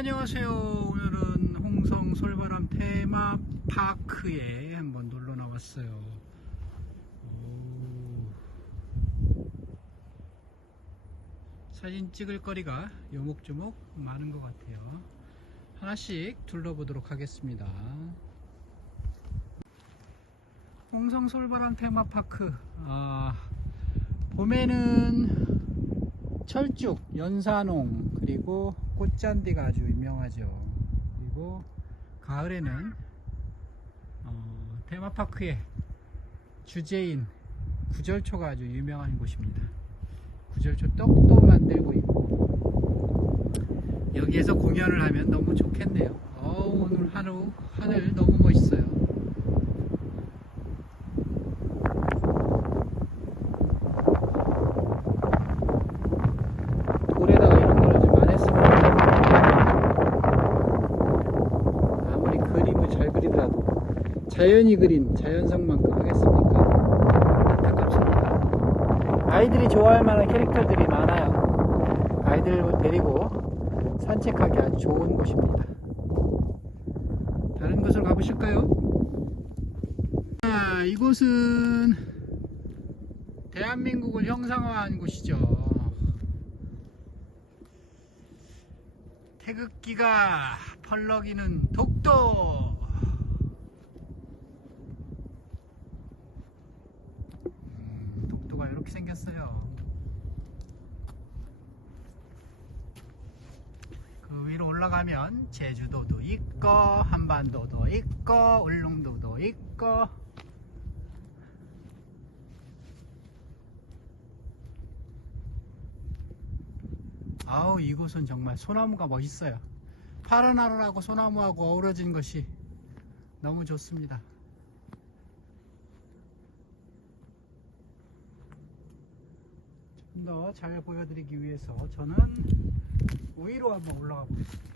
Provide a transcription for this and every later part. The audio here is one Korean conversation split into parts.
안녕하세요. 오늘은 홍성 솔바람 테마 파크에 한번 놀러 나왔어요. 오. 사진 찍을 거리가 요목조목 많은 것 같아요. 하나씩 둘러보도록 하겠습니다. 홍성 솔바람 테마파크. 아, 봄에는 철쭉, 연산홍, 그리고 꽃잔디가 아주 유명하죠. 그리고 가을에는 어, 테마파크의 주제인 구절초가 아주 유명한 곳입니다. 구절초 떡도 만들고 있고 여기에서 공연을 하면 너무 좋겠네요. 어, 오늘 하루 하늘 너무 멋있어요. 돌에다가 이런 걸 좀 안 했으면 아무리 그림을 잘 그리더라도 자연이 그린 자연성만큼 하겠습니까? 안타깝습니다. 아이들이 좋아할 만한 캐릭터들이 많아요. 아이들 데리고 산책하기 아주 좋은 곳입니다. 다른 곳으로 가보실까요? 자, 이곳은 대한민국을 형상화한 곳이죠. 태극기가 펄럭이는 독도 음, 독도가 이렇게 생겼어요. 그 위로 올라가면 제주도도 있고 한반도도 있고 울릉도도 있고. 아우 이곳은 정말 소나무가 멋있어요. 파란 하늘하고 소나무하고 어우러진 것이 너무 좋습니다 좀더잘 보여드리기 위해서 저는 위로 한번 올라가 보겠습니다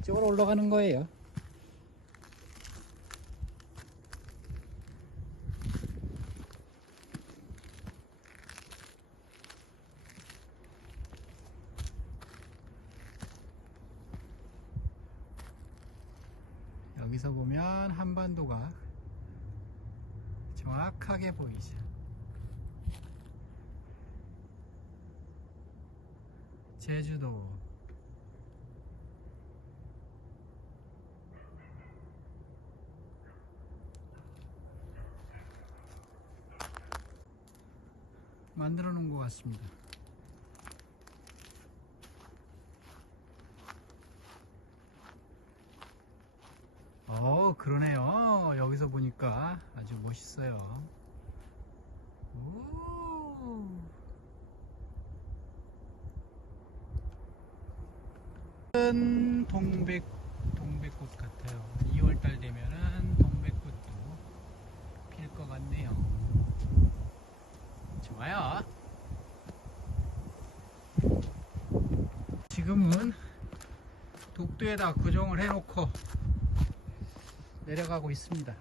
이쪽으로 올라가는 거예요 여기서 보면 한반도가 정확하게 보이죠. 제주도 만들어 놓은 것 같습니다. 어, 그러네요. 여기서 보니까 아주 멋있어요. 오. 은 동백 동백꽃 같아요. 2월달 되면은 동백꽃도 필 것 같네요. 좋아요. 지금은 독도에다 구정을 해놓고 내려가고 있습니다.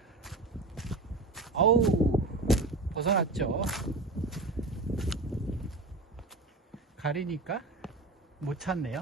어우, 벗어났죠? 가리니까 못 찾네요.